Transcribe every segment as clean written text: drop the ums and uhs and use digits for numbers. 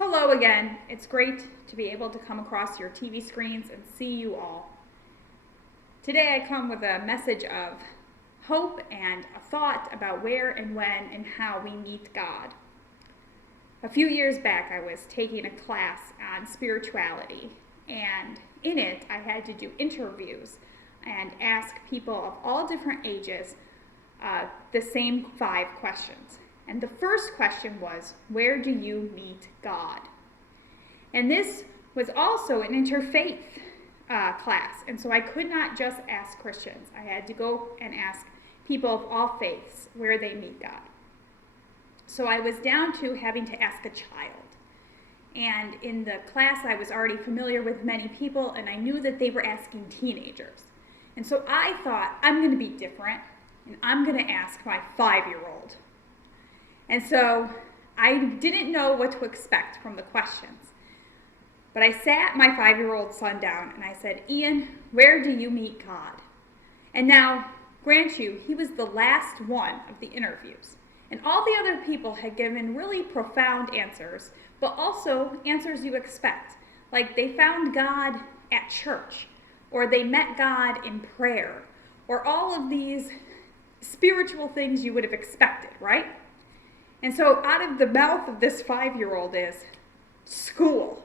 Hello again. It's great to be able to come across your TV screens and see you all. Today I come with a message of hope and a thought about where and when and how we meet God. A few years back I was taking a class on spirituality, and in it I had to do interviews and ask people of all different ages the same 5 questions. And the first question was, where do you meet God? And this was also an interfaith class, and so I could not just ask Christians. I had to go and ask people of all faiths where they meet God. So I was down to having to ask a child. And in the class I was already familiar with many people, and I knew that they were asking teenagers. And so I thought, I'm going to be different, and I'm going to ask my 5-year-old. And so I didn't know what to expect from the questions. But I sat my 5-year-old son down and I said, Ian, where do you meet God? And now, grant you, he was the last one of the interviews. And all the other people had given really profound answers, but also answers you expect. Like they found God at church, or they met God in prayer, or all of these spiritual things you would have expected, right? And so out of the mouth of this 5-year-old is school.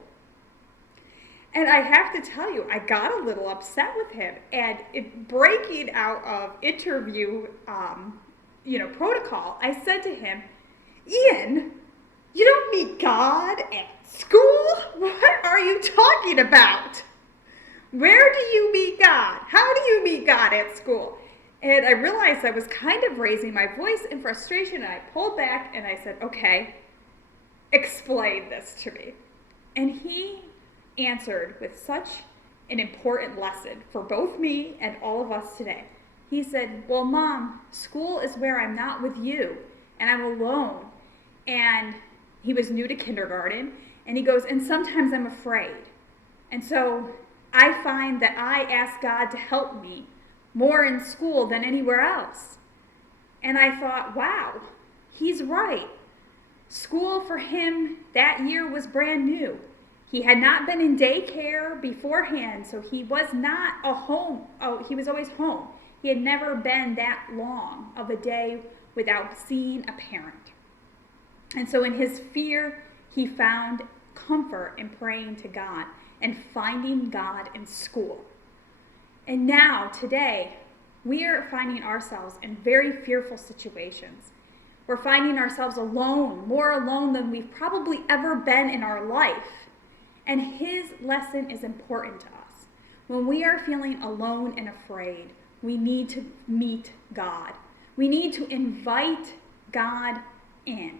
And I have to tell you, I got a little upset with him. And breaking out of interview, protocol, I said to him, Ian, you don't meet God at school? What are you talking about? Where do you meet God? How do you meet God at school? And I realized I was kind of raising my voice in frustration, and I pulled back and I said, okay, explain this to me. And he answered with such an important lesson for both me and all of us today. He said, well, Mom, school is where I'm not with you, and I'm alone. And he was new to kindergarten, and he goes, and sometimes I'm afraid. And so I find that I ask God to help me more in school than anywhere else. And I thought, wow, he's right. School for him that year was brand new. He had not been in daycare beforehand, so he was not he was always home. He had never been that long of a day without seeing a parent. And so in his fear, he found comfort in praying to God and finding God in school. And now, today, we are finding ourselves in very fearful situations. We're finding ourselves alone, more alone than we've probably ever been in our life. And his lesson is important to us. When we are feeling alone and afraid, we need to meet God. We need to invite God in.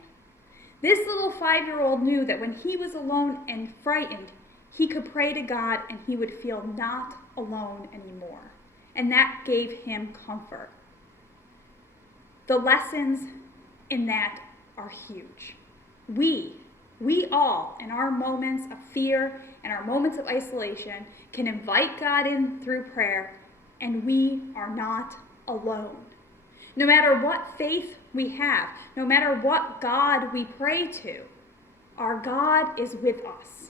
This little 5-year-old knew that when he was alone and frightened, he could pray to God and he would feel not alone anymore. And that gave him comfort. The lessons in that are huge. We all, in our moments of fear and our moments of isolation, can invite God in through prayer, and we are not alone. No matter what faith we have, no matter what God we pray to, our God is with us.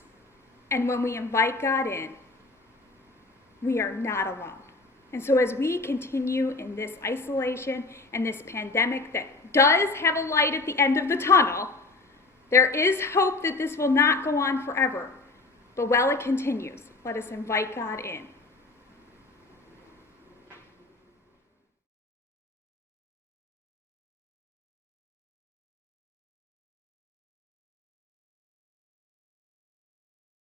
And when we invite God in, we are not alone. And so as we continue in this isolation and this pandemic that does have a light at the end of the tunnel, there is hope that this will not go on forever. But while it continues, let us invite God in